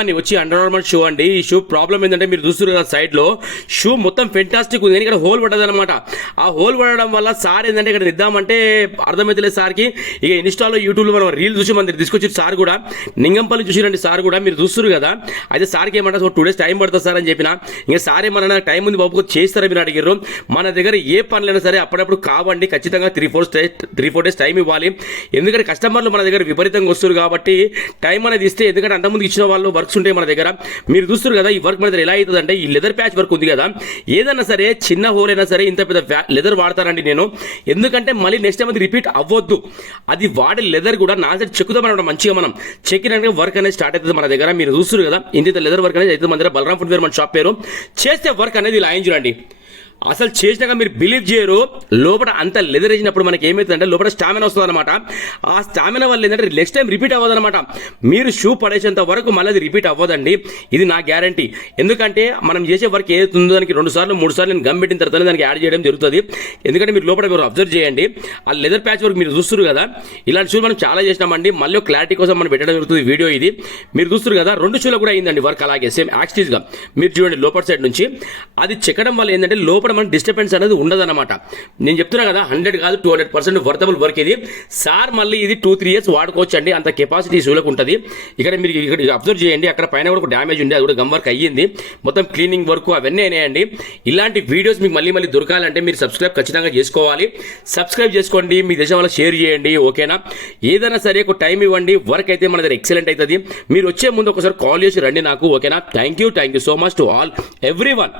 వచ్చి under armour shoe అండి. ఈ షూ ప్రాబ్లం ఏంటంటే మీరు చూస్తున్నారు కదా సైడ్ లో షూ మొత్తం ఫెంటాస్టిక్ ఉంది. ఇక్కడ హోల్ పడ్డది అనమాట. ఆ హోల్ పడడం వల్ల సార్ ఏంటంటే ఇక్కడ ఇద్దామంటే అర్థమైతలేదు సార్కి. ఇక ఇన్స్టాలో యూట్యూబ్లో మనం రీల్ చూసి మన తీసుకొచ్చి సార్ కూడా నింగంపల్లి చూసిరండి. సార్ కూడా మీరు చూస్తున్నారు కదా. అయితే సార్కి ఏమంటారు 2 days టైం పడుతుంది సార్ అని చెప్పిన. ఇంకా సార్ ఏమన్నా టైం ఉంది బాబు చేస్తారా మీరు అడిగారు. మన దగ్గర ఏ పనులైనా సరే అప్పుడప్పుడు కావండి, ఖచ్చితంగా 3-4 days టైం ఇవ్వాలి. ఎందుకంటే కస్టమర్లు మన దగ్గర విపరీతంగా వస్తారు కాబట్టి టైం అనేది ఇస్తే, ఎందుకంటే అంతకుముందు ఇచ్చిన వాళ్ళు వర్క్స్ ఉంటాయి మన దగ్గర. మీరు చూస్తారు కదా ఈ వర్క్ మన దగ్గర ఎలా అవుతుంది అంటే ఈ లెదర్ ప్యాచ్ వర్క్ ఉంది కదా, ఏదైనా సరే చిన్న హోల్ అయినా సరే ఇంత పెద్ద లెదర్ వాడతానండి నేను. ఎందుకంటే మళ్ళీ నెక్స్ట్ టైం అది రిపీట్ అవ్వద్దు. అది వాడే లెదర్ కూడా నా సైడ్ చెక్కుదాం అనమాట. మంచిగా మనం చెక్కినాక వర్క్ అనేది స్టార్ట్ అవుతుంది మన దగ్గర. మీరు చూస్తారు కదా ఇంత లెదర్ వర్క్ అనేది అవుతుంది మన దగ్గర. బలరాం ఫుట్వేర్ మన షాప్ పేరు. చేస్తే వర్క్ అనేది ఇలా చూడండి. అసలు చేసినాక మీరు బిలీవ్ చేయరు, లోపల అంత లెదర్ వేసినప్పుడు మనకి ఏమవుతుందంటే లోపల స్టామినా వస్తుంది అనమాట. ఆ స్టామినా వల్ల ఏంటంటే నెక్స్ట్ టైం రిపీట్ అవ్వదు అనమాట. మీరు షూ పడేసేంత వరకు మళ్ళీ అది రిపీట్ అవ్వదండి. ఇది నా గ్యారంటీ. ఎందుకంటే మనం చేసే వర్క్ ఏదైతుందో దానికి 2 సార్లు 3 సార్లు నేను గమ్ పెట్టిన తర్వాత దానికి యాడ్ చేయడం జరుగుతుంది. ఎందుకంటే మీరు లోపల మీరు అబ్జర్వ్ చేయండి. ఆ లెదర్ ప్యాచ్ వర్క్ మీరు చూస్తారు కదా, ఇలాంటి షూలు మనం చాలా చేసినామండి. మళ్ళీ క్లారిటీ కోసం మనం పెట్టడం జరుగుతుంది వీడియో ఇది. మీరు చూస్తారు కదా 2 షూలో కూడా అయిందండి వర్క్ అలాగే సేమ్ యాక్సిస్గా. మీరు చూడండి లోపల సైడ్ నుంచి అది చెక్కడం వల్ల ఏంటంటే లోపల మనకి డిస్టర్బెన్స్ అనేది ఉండదన్నమాట. నేను చెప్తున్నా కదా 100 కాదు 200% వర్తబుల్ వర్క్ ఇది. సార్ మళ్ళీ ఇది 2-3 years వాడుకోవచ్చు అండి, అంత కెపాసిటీ షూలకు ఉంటుంది. ఇక్కడ మీరు ఇక్కడ అబ్జర్వ్ చేయండి, అక్కడ పైన కూడా డ్యామేజ్ ఉంది, అది కూడా గమ్ వర్క్ అయ్యింది. మొత్తం క్లీనింగ్ వర్క్ అవన్నీ అయినాయండి. ఇలాంటి వీడియోస్ మీకు మళ్ళీ దొరకాలంటే మీరు సబ్స్క్రైబ్ ఖచ్చితంగా చేసుకోవాలి. సబ్స్క్రైబ్ చేసుకోండి, మీ దేశం వల్ల షేర్ చేయండి, ఓకేనా. ఏదైనా సరే ఒక టైం ఇవ్వండి, వర్క్ అయితే మన దగ్గర ఎక్సలెంట్ అవుతుంది. మీరు వచ్చే ముందు ఒకసారి కాల్ చేసి రండి నాకు, ఓకేనా. Thank you so much to all everyone.